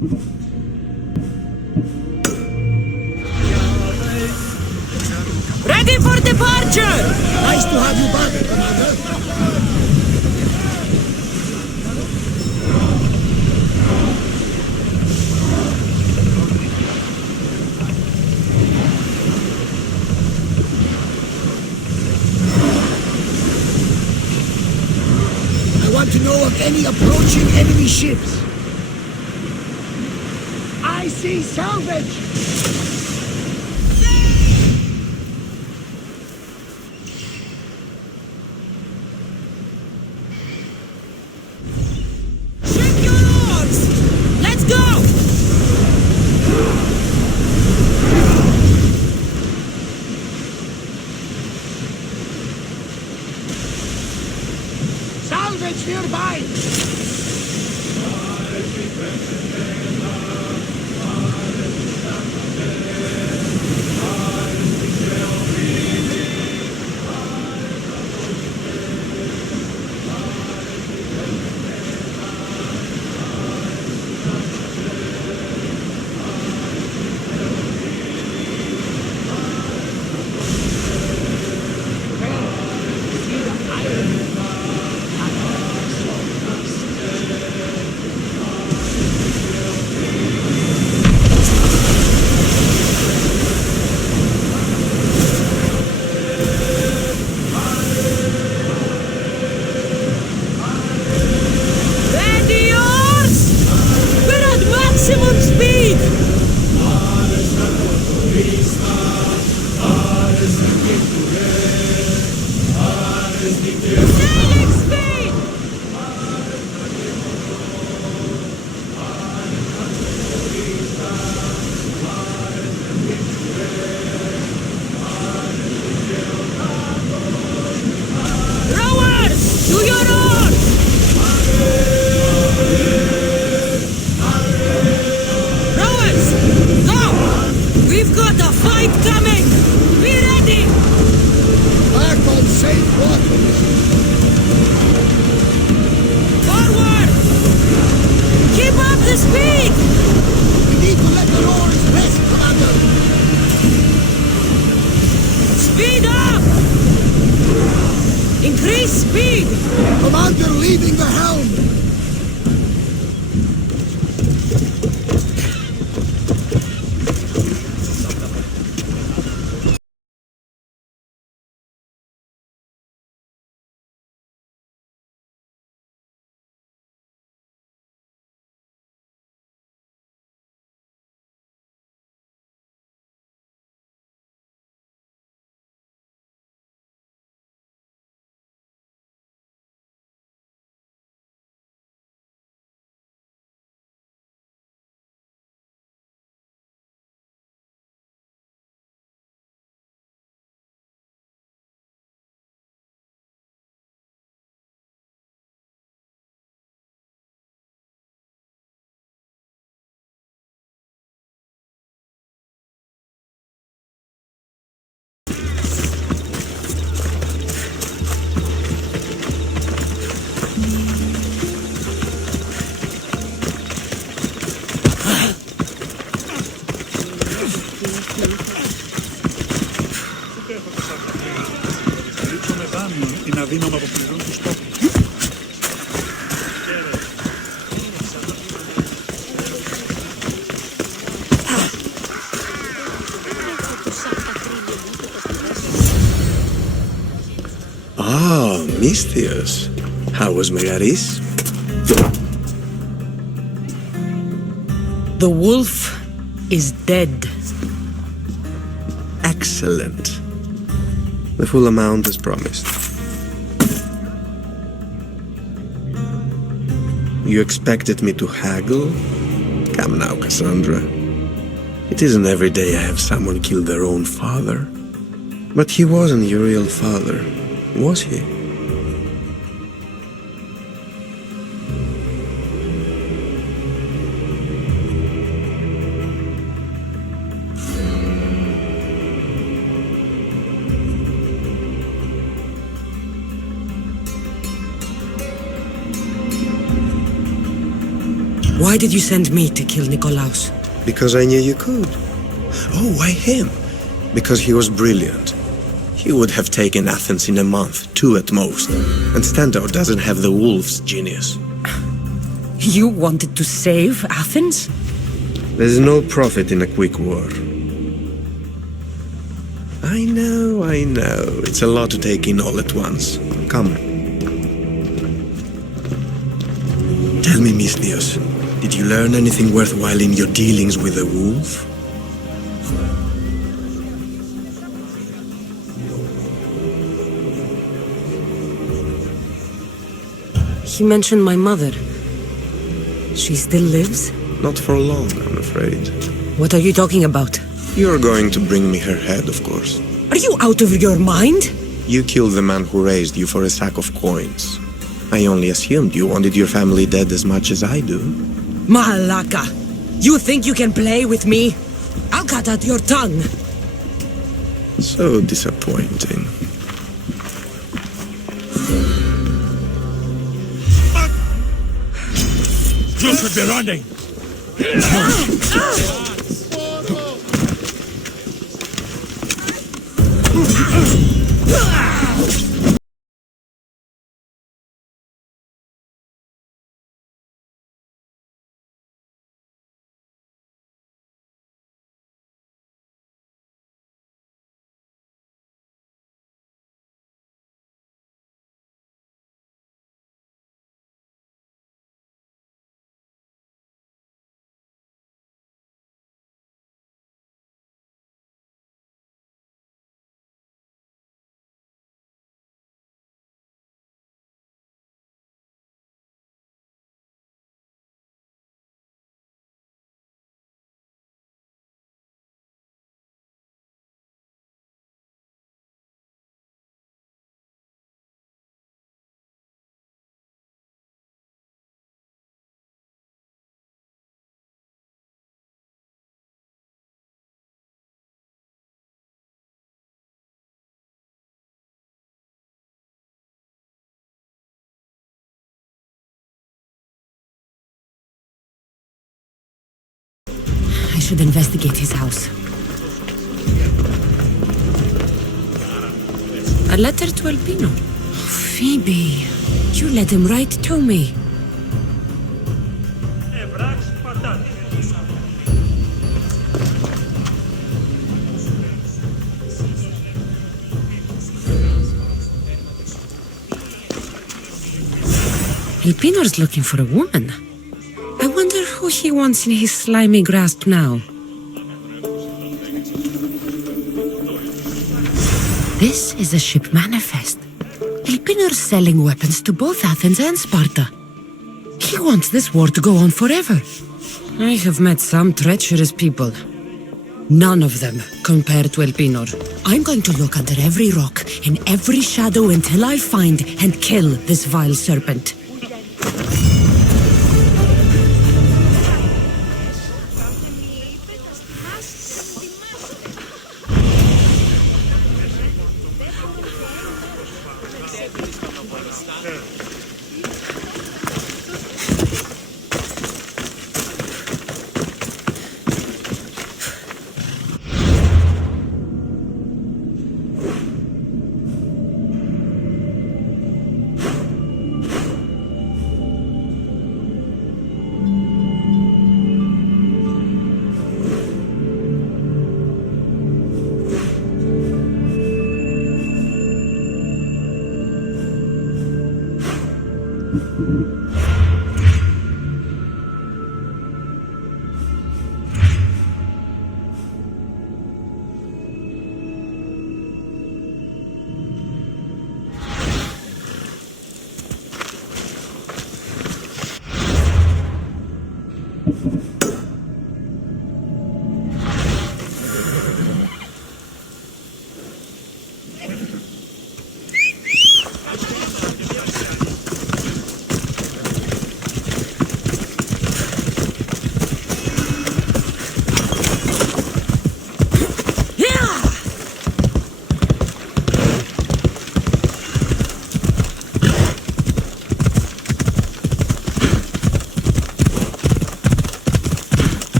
Ready for departure! Nice to have you back, Commander. I want to know of any approaching enemy ships. I see salvage! Nearby! Commander leaving the helm! Είναι αδύναμο από πληρών του στόχου. Ah, Mystios. How was Megaris? The wolf is dead. Excellent. The full amount as promised. You expected me to haggle? Come now, Cassandra. It isn't every day I have someone kill their own father. But he wasn't your real father, was he? Why did you send me to kill Nikolaos? Because I knew you could. Oh, why him? Because he was brilliant. He would have taken Athens in a month, 2 at most. And Stentor doesn't have the wolf's genius. You wanted to save Athens? There's no profit in a quick war. I know. It's a lot to take in all at once. Come. Tell me, Misthios, did you learn anything worthwhile in your dealings with the wolf? He mentioned my mother. She still lives? Not for long, I'm afraid. What are you talking about? You're going to bring me her head, of course. Are you out of your mind? You killed the man who raised you for a sack of coins. I only assumed you wanted your family dead as much as I do. Malaka! You think you can play with me? I'll cut out your tongue! So disappointing. You should be running! I should investigate his house. A letter to Elpenor. Phoebe, you let him write to me. Elpenor's looking for a woman. I wonder who he wants in his slimy grasp now. This is a ship manifest. Elpenor's selling weapons to both Athens and Sparta. He wants this war to go on forever. I have met some treacherous people. None of them compared to Elpenor. I'm going to look under every rock, in every shadow until I find and kill this vile serpent.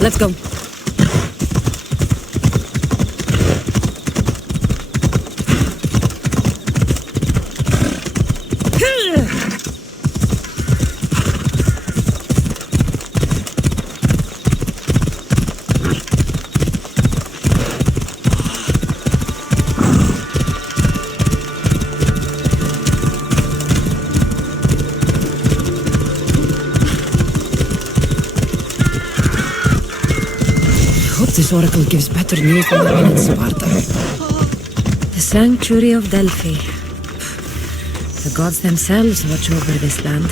Let's go. This oracle gives better news than the one in Sparta. The sanctuary of Delphi. The gods themselves watch over this land.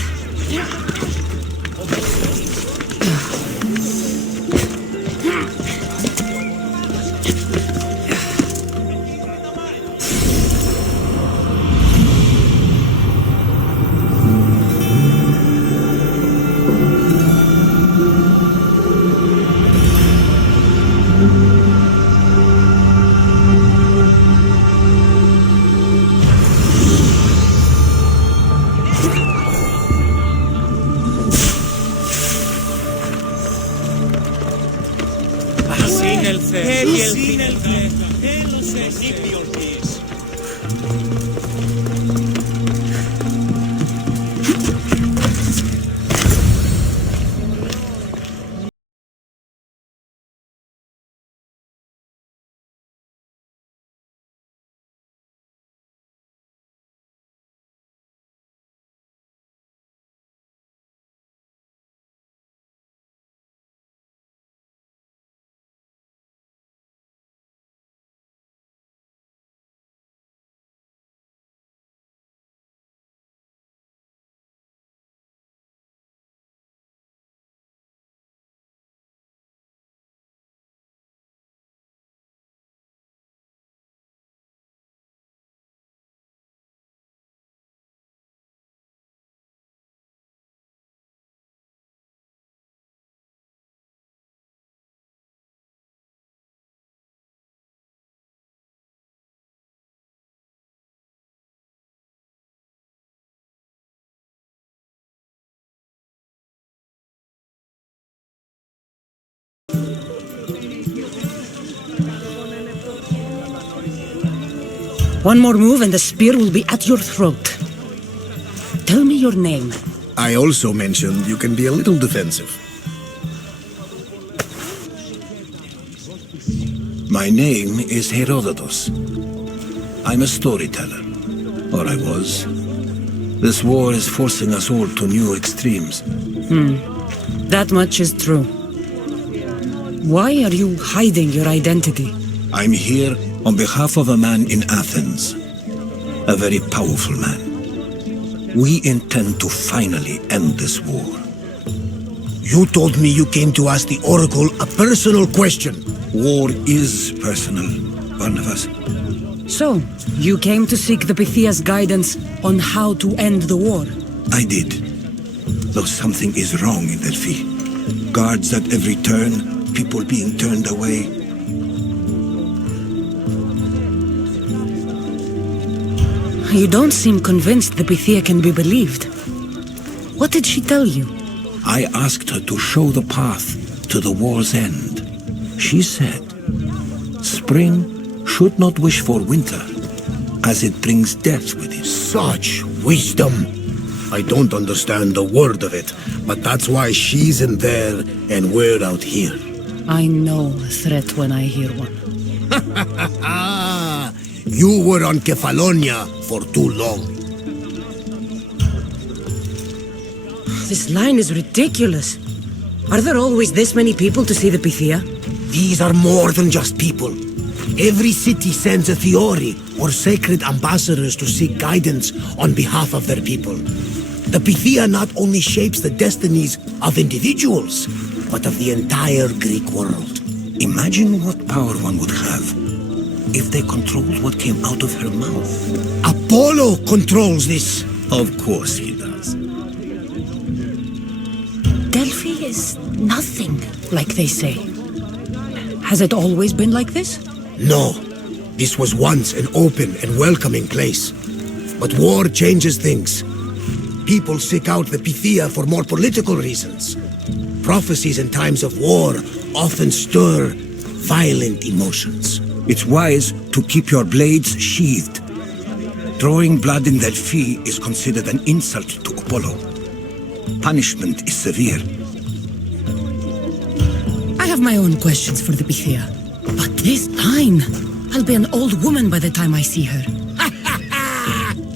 One more move and the spear will be at your throat. Tell me your name. I also mentioned you can be a little defensive. My name is Herodotos. I'm a storyteller. Or I was. This war is forcing us all to new extremes. That much is true. Why are you hiding your identity? I'm here on behalf of a man in Athens. A very powerful man. We intend to finally end this war. You told me you came to ask the Oracle a personal question. War is personal, Barnabas. So, you came to seek the Pythia's guidance on how to end the war? I did. Though something is wrong in Delphi. Guards at every turn, people being turned away. You don't seem convinced the Pythia can be believed. What did she tell you? I asked her to show the path to the war's end. She said, spring should not wish for winter, as it brings death with it. Such wisdom. I don't understand a word of it, but that's why she's in there and we're out here. I know a threat when I hear one. You were on Kefalonia for too long. This line is ridiculous. Are there always this many people to see the Pythia? These are more than just people. Every city sends a Fiori or sacred ambassadors to seek guidance on behalf of their people. The Pythia not only shapes the destinies of individuals, but of the entire Greek world. Imagine what power one would have if they controlled what came out of her mouth. Apollo controls this. Of course he does. Delphi is nothing, like they say. Has it always been like this? No. This was once an open and welcoming place. But war changes things. people seek out the Pythia for more political reasons. Prophecies in times of war often stir violent emotions. It's wise to keep your blades sheathed. Drawing blood in Delphi is considered an insult to Apollo. Punishment is severe. I have my own questions for the Pythia. But this line, I'll be an old woman by the time I see her.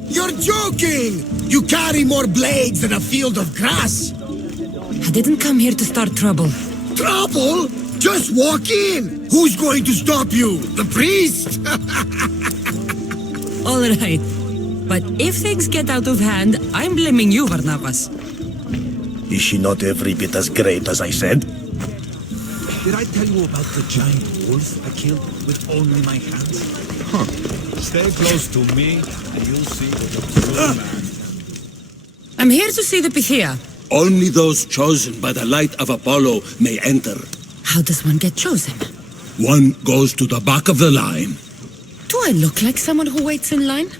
You're joking! You carry more blades than a field of grass! I didn't come here to start trouble. Trouble? Just walk in! Who's going to stop you? The priest? All right. But if things get out of hand, I'm blaming you, Barnabas. Is she not every bit as great as I said? Did I tell you about the giant wolf I killed with only my hands? Huh. Stay close to me, and you'll see what a true man. I'm here to see the Pythia. Only those chosen by the light of Apollo may enter. How does one get chosen? One goes to the back of the line. Do I look like someone who waits in line?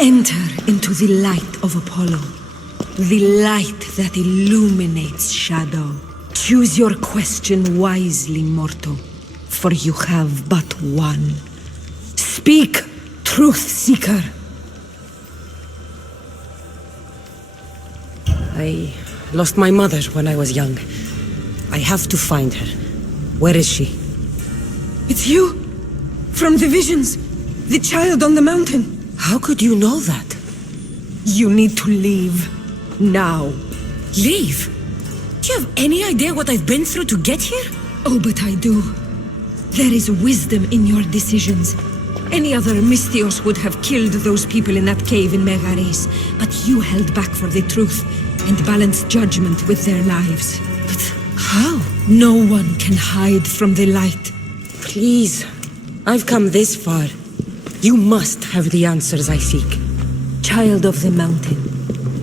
Enter into the light of Apollo, the light that illuminates shadow. Choose your question wisely, mortal, for you have but one. Speak, truth seeker. I lost my mother when I was young. I have to find her. Where is she? It's you! From the visions! The child on the mountain! How could you know that? You need to leave. Now. Leave? Do you have any idea what I've been through to get here? Oh, but I do. There is wisdom in your decisions. Any other Mystios would have killed those people in that cave in Megaris, but you held back for the truth and balanced judgment with their lives. But how? No one can hide from the light. Please. I've come this far. You must have the answers I seek. Child of the mountain,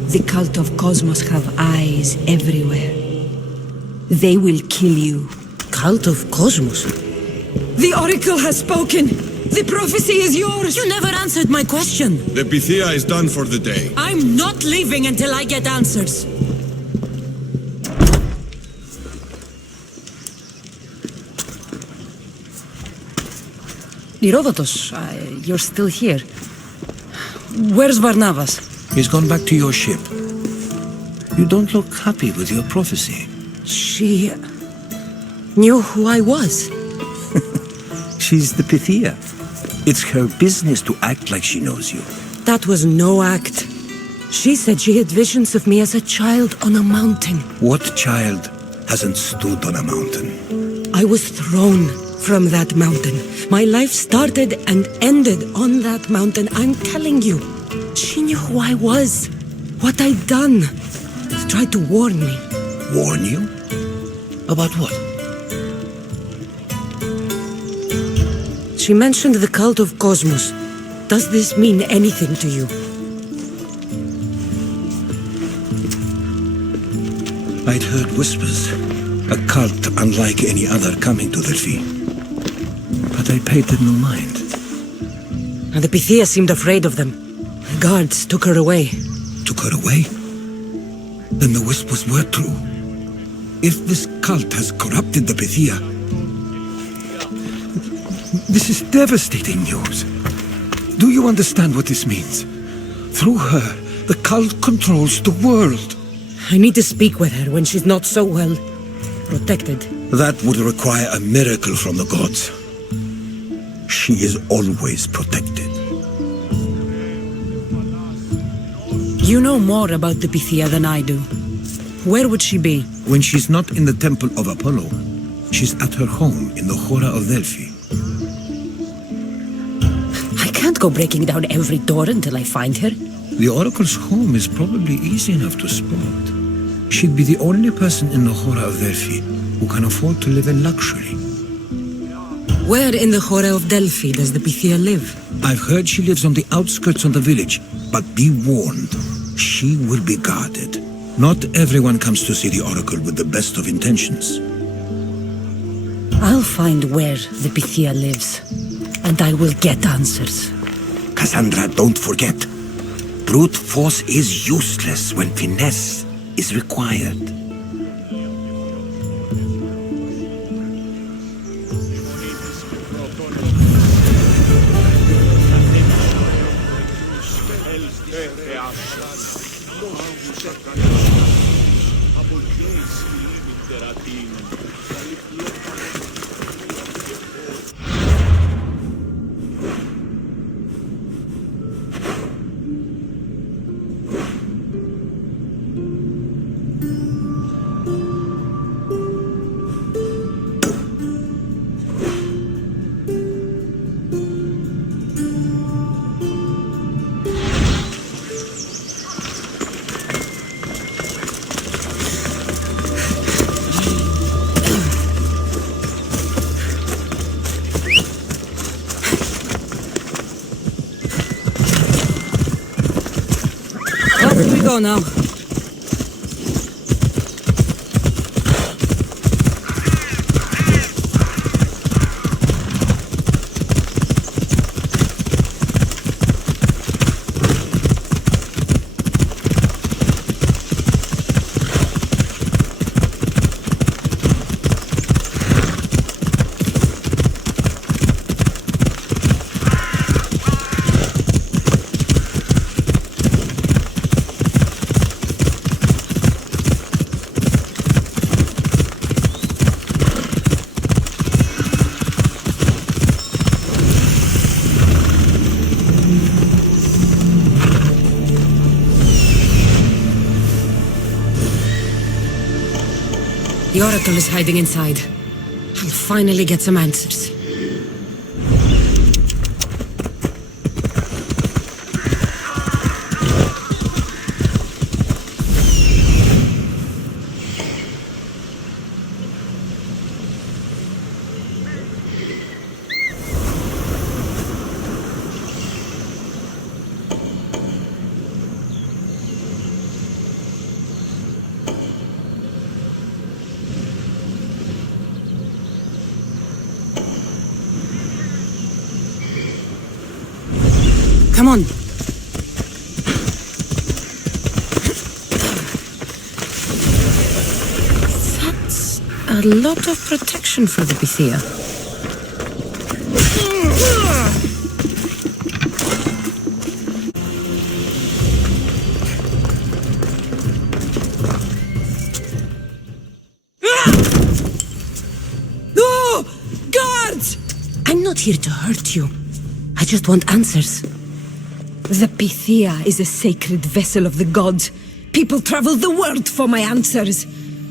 the cult of Cosmos have eyes everywhere. They will kill you. Cult of Cosmos? The Oracle has spoken! The prophecy is yours! You never answered my question! The Pythia is done for the day. I'm not leaving until I get answers! Herodotos, you're still here. Where's Barnabas? He's gone back to your ship. You don't look happy with your prophecy. She knew who I was. She's the Pythia. It's her business to act like she knows you. That was no act. She said she had visions of me as a child on a mountain. What child hasn't stood on a mountain? I was thrown from that mountain. My life started and ended on that mountain. I'm telling you. She knew who I was, what I'd done. She tried to warn me. Warn you? About what? She mentioned the cult of Cosmos. Does this mean anything to you? I'd heard whispers. A cult unlike any other coming to Delphi. But I paid them no mind. And the Pythia seemed afraid of them. The guards took her away. Took her away? Then the whispers were true. If this cult has corrupted the Pythia, this is devastating news. Do you understand what this means? Through her, the cult controls the world. I need to speak with her when she's not so well protected. That would require a miracle from the gods. She is always protected. You know more about the Pythia than I do. Where would she be? When she's not in the temple of Apollo, she's at her home in the Oracle of Delphi. I can't go breaking down every door until I find her. The Oracle's home is probably easy enough to spot. She'd be the only person in the Oracle of Delphi who can afford to live in luxury. Where in the Oracle of Delphi does the Pythia live? I've heard she lives on the outskirts of the village, but be warned, she will be guarded. Not everyone comes to see the Oracle with the best of intentions. I'll find where the Pythia lives, and I will get answers. Cassandra, don't forget. Brute force is useless when finesse is required. Off we go now. The Oracle is hiding inside. I'll finally get some answers. Come on. That's a lot of protection for the Pythia. No! Guards! I'm not here to hurt you. I just want answers. The Pythia is a sacred vessel of the gods. People travel the world for my answers.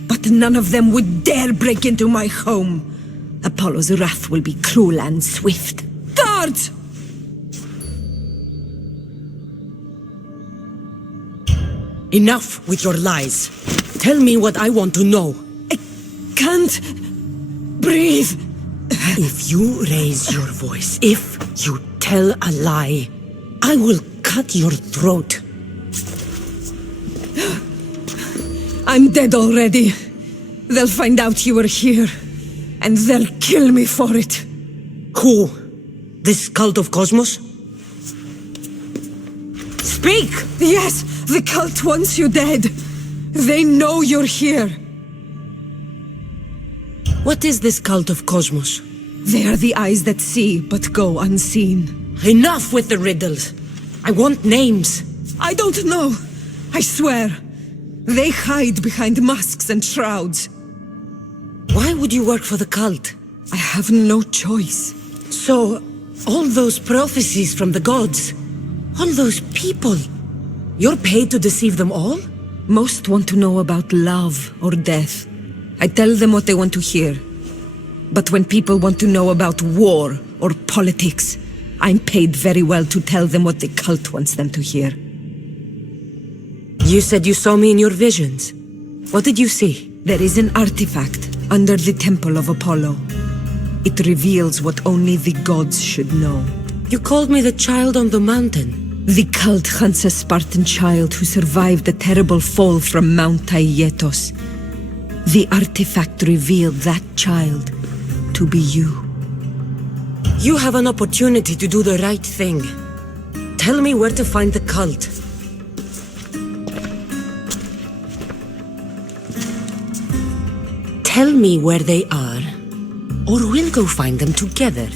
But none of them would dare break into my home. Apollo's wrath will be cruel and swift. Guards! Enough with your lies. Tell me what I want to know. I can't breathe. If you raise your voice, if you tell a lie, I will cut your throat. I'm dead already. They'll find out you were here, and they'll kill me for it. Who? This cult of Cosmos? Speak! Yes, the cult wants you dead. They know you're here. What is this cult of Cosmos? They are the eyes that see, but go unseen. Enough with the riddles. I want names. I don't know. I swear. They hide behind masks and shrouds. Why would you work for the cult? I have no choice. So, all those prophecies from the gods, all those people, you're paid to deceive them all? Most want to know about love or death. I tell them what they want to hear. But when people want to know about war or politics, I'm paid very well to tell them what the cult wants them to hear. You said you saw me in your visions. What did you see? There is an artifact under the Temple of Apollo. It reveals what only the gods should know. You called me the child on the mountain. The cult hunts a Spartan child who survived a terrible fall from Mount Herodotos. The artifact revealed that child to be you. You have an opportunity to do the right thing. Tell me where to find the cult. Tell me where they are, or we'll go find them together.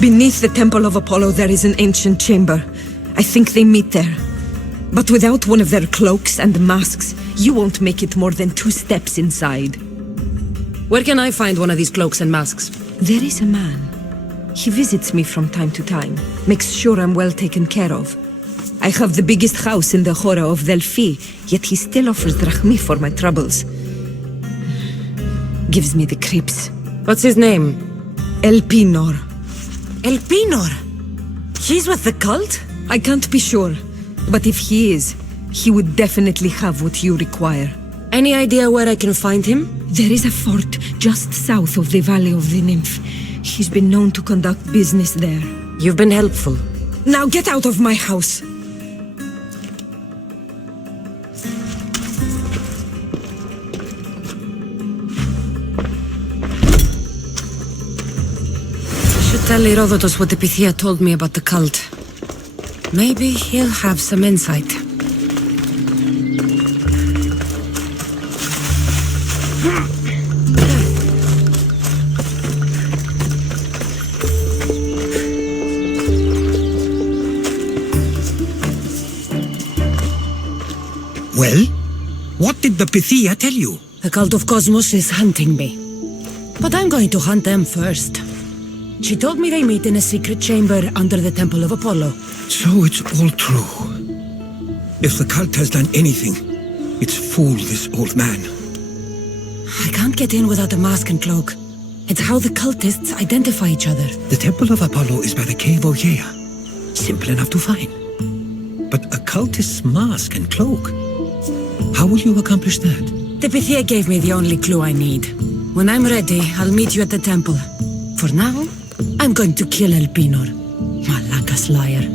Beneath the Temple of Apollo there is an ancient chamber. I think they meet there. But without one of their cloaks and masks, you won't make it more than 2 steps inside. Where can I find one of these cloaks and masks? There is a man. He visits me from time to time, makes sure I'm well taken care of. I have the biggest house in the Oracle of Delphi, yet he still offers drachmi for my troubles. Gives me the creeps. What's his name? Elpenor. Elpenor? He's with the cult? I can't be sure, but if he is, he would definitely have what you require. Any idea where I can find him? There is a fort just south of the Valley of the Nymph. He's been known to conduct business there. You've been helpful. Now get out of my house! I should tell Herodotos what the Pythia told me about the cult. Maybe he'll have some insight. Well, what did the Pythia tell you? The cult of Cosmos is hunting me. But I'm going to hunt them first. She told me they meet in a secret chamber under the Temple of Apollo. So it's all true. If the cult has done anything, it's fooled this old man. I can't get in without a mask and cloak. It's how the cultists identify each other. The Temple of Apollo is by the cave of Yea. Simple enough to find. But a cultist's mask and cloak? How will you accomplish that? The Pythia gave me the only clue I need. When I'm ready, I'll meet you at the temple. For now, I'm going to kill Elpenor, Malaka's liar.